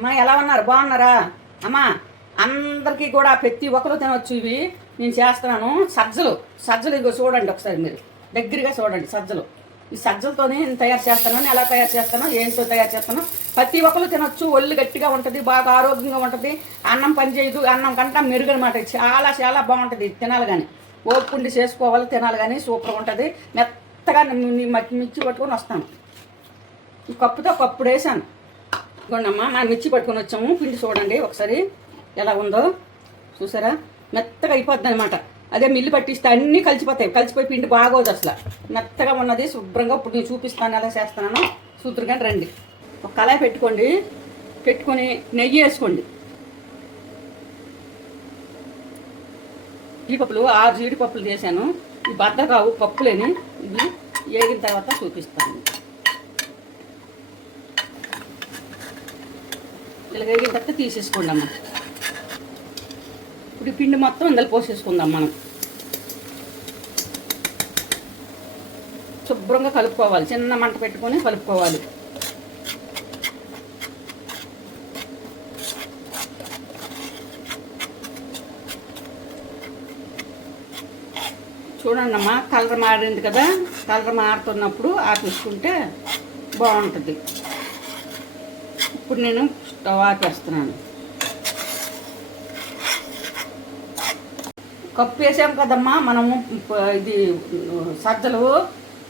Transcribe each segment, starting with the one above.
అమ్మా ఎలా ఉన్నారు? బాగున్నారా? అమ్మా అందరికీ కూడా ప్రతి ఒక్కరు తినవచ్చు ఇవి. నేను చేస్తున్నాను సజ్జలు. సజ్జలు ఇదిగో చూడండి ఒకసారి మీరు. దగ్గరగా చూడండి సజ్జలు. ఈ సజ్జలతోనే నేను తయారు చేస్తాను ఎలా తయారు చేస్తానో ఏంటో తయారు చేస్తాను ప్రతి ఒక్కరు తినొచ్చు. ఒళ్ళు గట్టిగా ఉంటుంది బాగా ఆరోగ్యంగా ఉంటుంది. అన్నం పని చేయదు. అన్నం కంటే మెరుగనమాట చాలా చాలా బాగుంటుంది. తినాలి కానీ. ఓపుకుండి చేసుకోవాలి తినాలి కానీ సూపర్గా ఉంటుంది. మెత్తగా మిర్చి పట్టుకొని వస్తాను. ఈ కప్పుతో కప్పుడు వేసాను ఇదిగోండమ్మా మనం మిర్చి పట్టుకొని వచ్చాము. పిండి చూడండి ఒకసారి ఎలా ఉందో. చూసారా? మెత్తగా అయిపోద్ది అనమాట అదే మిల్లు పట్టిస్తే అన్నీ కలిసిపోతాయి. కలిసిపోయి పిండి బాగోదు అసలు. మెత్తగా ఉన్నది శుభ్రంగా ఇప్పుడు నేను చూపిస్తాను ఎలా చేస్తున్నాను. సూత్రుగా రండి. ఒక కళాయి పెట్టుకోండి. పెట్టుకొని నెయ్యి వేసుకోండి. జీడిపప్పులు ఆరు జీడిపప్పులు చేశాను. ఈ బద్దకావు పప్పులేని ఇవి వేగిన తర్వాత చూపిస్తాను. ఇలా వేగిన తర్వాత తీసేసుకోండి అమ్మ. ఇప్పుడు పిండి మొత్తం అందులో పోసేసుకుందాం మనం. శుభ్రంగా కలుపుకోవాలి. చిన్న మంట పెట్టుకొని కలుపుకోవాలి. చూడండి అమ్మా కలర్ మారింది కదా? కలర్ మారుతున్నప్పుడు ఆపేసుకుంటే బాగుంటుంది. ఇప్పుడు నేను స్టవ్ ఆపేస్తున్నాను కప్పు వేసాం కదమ్మా మనము ఇది సజ్జలు.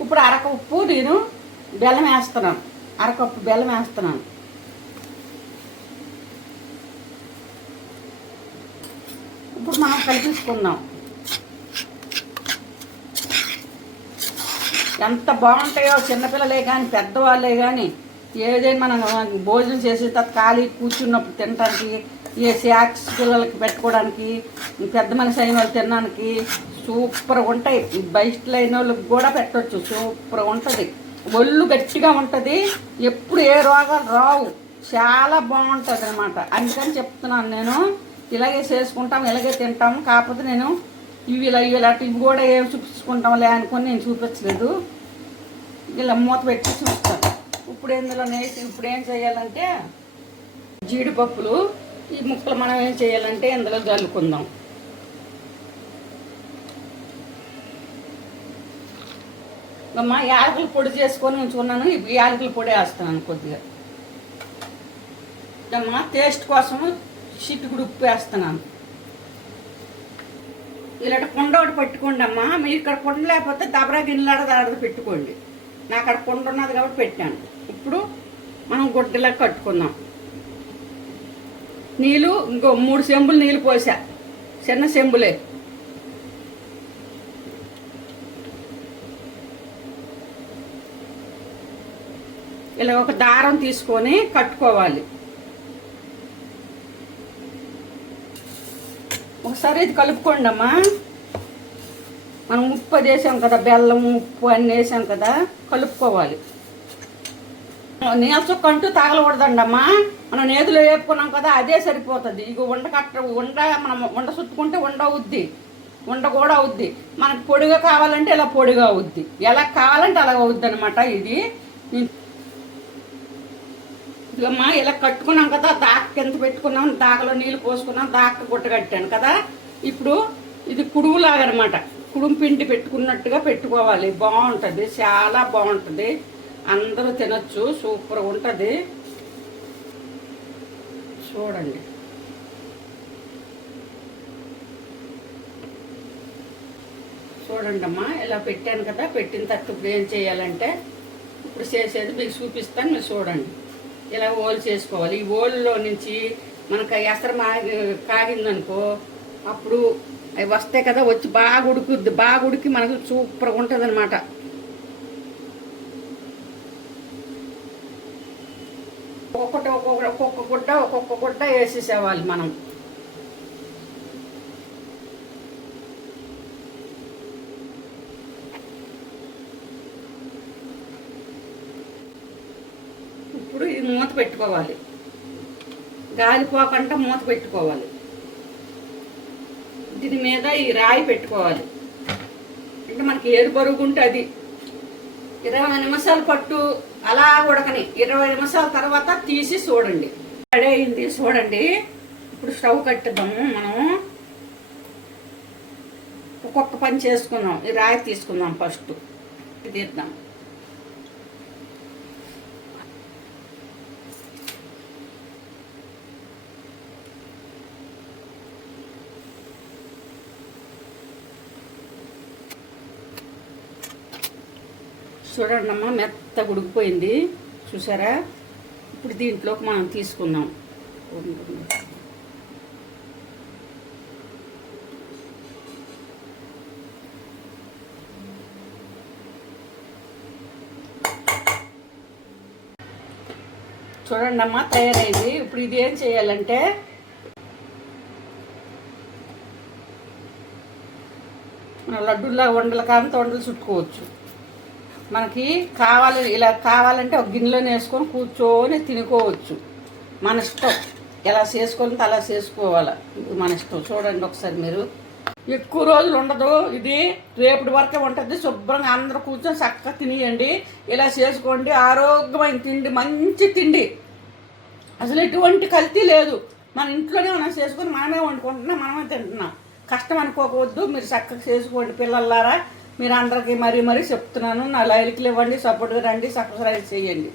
ఇప్పుడు అరక ఉప్పు నేను బెల్లం వేస్తున్నాను. అరకప్పు బెల్లం వేస్తున్నాను. ఇప్పుడు మనం కలిపించుకుందాం ఎంత బాగుంటాయో చిన్నపిల్లలే కానీ పెద్దవాళ్ళే కానీ ఏదైనా మనం భోజనం చేసే తర్వాత ఖాళీ కూర్చున్నప్పుడు తినడానికి ఏ స్నాక్స్ పిల్లలకి పెట్టుకోవడానికి పెద్ద మనిషి అయిన వాళ్ళు తినడానికి సూపర్గా ఉంటాయి. బయట అయిన వాళ్ళకి కూడా పెట్టవచ్చు సూపర్గా ఉంటుంది. ఒళ్ళు గట్టిగా ఉంటుంది. ఎప్పుడు ఏ రోగాలు రావు. చాలా బాగుంటుంది అనమాట అందుకని చెప్తున్నాను నేను. ఇలాగే చేసుకుంటాం ఇలాగే తింటాము కాకపోతే నేను ఇవి ఇలా ఇవి ఇలాంటి ఇవి కూడా ఏం చూపించుకుంటాంలే అనుకొని నేను చూపించలేదు. ఇలా మూత పెట్టి చూస్తాను ఇప్పుడు ఇందులో నేసి ఇప్పుడు ఏం చేయాలంటే జీడిపప్పులు ఈ ముక్కలు మనం ఏం చేయాలంటే ఇందులో జల్లుకుందాం. మా యాలకుల పొడి చేసుకొని ఉంచుకున్నాను. ఇప్పుడు యాలకుల పొడి వేస్తున్నాను కొద్దిగా. మా టేస్ట్ కోసం చిట్టుకుడు ఉప్పు వేస్తున్నాను. ఇలాంటి కుండ ఒకటి పెట్టుకోండి అమ్మా. మీరు ఇక్కడ కుండ లేకపోతే దబరా గిన్నెలాడ దాడ పెట్టుకోండి. నాకు అక్కడ కుండ ఉన్నది కాబట్టి పెట్టాను. ఇప్పుడు మనం గుడ్డలా కట్టుకుందాం. నీళ్ళు ఇంకో మూడు సెంబులు నీళ్ళు పోసా. చిన్న సెంబులే ఇలా ఒక దారం తీసుకొని కట్టుకోవాలి. ఒకసారి ఇది కలుపుకోండి అమ్మా మనం ఉప్పు అది వేసాం కదా బెల్లం ఉప్పు అన్నీ వేసాం కదా కలుపుకోవాలి. నీళ్ళ అంటూ తాగలకూడదండమ్మా. మనం నేతిలో వేపుకున్నాం కదా అదే సరిపోతుంది. ఇక ఉండ కట్ట ఉండ మనం ఉండ చుట్టుకుంటే ఉండ అవుద్ది. ఉండ కూడా అవుద్ది. మనకు పొడిగా కావాలంటే ఇలా పొడిగా అవుద్ది. ఎలా కావాలంటే అలా అవుద్ది అనమాట ఇది. ఇదిగమ్మా ఇలా కట్టుకున్నాం కదా దాక కింద పెట్టుకున్నాం దాకలో నీళ్ళు పోసుకున్నాం దాక గుట్ట కట్టాను కదా. ఇప్పుడు ఇది కుడుములాగా కుడుంపిండి పెట్టుకున్నట్టుగా పెట్టుకోవాలి. బాగుంటుంది. చాలా బాగుంటుంది. అందరూ తినొచ్చు. సూపర్ ఉంటుంది. చూడండి. చూడండి అమ్మా ఇలా పెట్టాను కదా పెట్టిన తర్వాత ఇప్పుడు ఏం చేయాలంటే ఇప్పుడు చేసేది మీకు చూపిస్తాను మీరు చూడండి. ఇలా ఓలు చేసుకోవాలి. ఈ ఓలులో నుంచి మనకు ఎసరు మా కాగిందనుకో అప్పుడు అవి వస్తాయి కదా వచ్చి బాగా ఉడుకుద్ది. బాగా ఉడికి మనకు సూపర్గా ఉంటుంది అనమాట ఒక్కొక్కటి ఒక్కొక్క ఒక్కొక్క గుడ్డ ఒక్కొక్క గుడ్డ వేసేసేవాలి మనం. ఇప్పుడు ఇది మూత పెట్టుకోవాలి. గాలిపోకుండా మూత పెట్టుకోవాలి. దీని మీద ఈ రాయి పెట్టుకోవాలి. అంటే మనకి ఏది బరువు ఉంటే అది ఇరవై నిమిషాలు పట్టు అలా ఉడకని ఇరవై నిమిషాల తర్వాత తీసి చూడండి రెడీ అయింది చూడండి ఇప్పుడు స్టవ్ కట్టిద్దాము మనం. ఒక్కొక్క పని చేసుకుందాం. ఈ రాయి తీసుకుందాం ఫస్ట్. ఇది తీద్దాం. చూడండి అమ్మ మెత్త ఉడికిపోయింది చూసారా? ఇప్పుడు దీంట్లోకి మనం తీసుకుందాం. చూడండి అమ్మ తయారైంది. ఇప్పుడు ఇది ఏం చేయాలంటే మన లడ్డూలా వండలు కాంత వండలు చుట్టుకోవచ్చు. మనకి కావాలి ఇలా కావాలంటే ఒక గిన్నెలో వేసుకొని కూర్చొని తినుకోవచ్చు. మన ఇష్టం. ఎలా చేసుకోవాలంటే అలా చేసుకోవాలి. మన ఇష్టం. చూడండి ఒకసారి మీరు. ఎక్కువ రోజులు ఉండదు. ఇది రేపటి వరకే ఉంటుంది. శుభ్రంగా అందరూ కూర్చొని చక్కగా తినేయండి. ఇలా చేసుకోండి. ఆరోగ్యమైన తిండి మంచి తిండి. అసలు ఎటువంటి కల్తీ లేదు. మన ఇంట్లోనే మనం చేసుకొని మనమే వండుకుంటున్నాం మనమే తింటున్నాం. కష్టం అనుకోకవద్దు మీరు చక్కగా చేసుకోండి పిల్లలారా మీరు అందరికీ మరీ మరీ చెప్తున్నాను. నా లైక్లు ఇవ్వండి సపోర్ట్గా రండి సబ్స్క్రైబ్ చేయండి.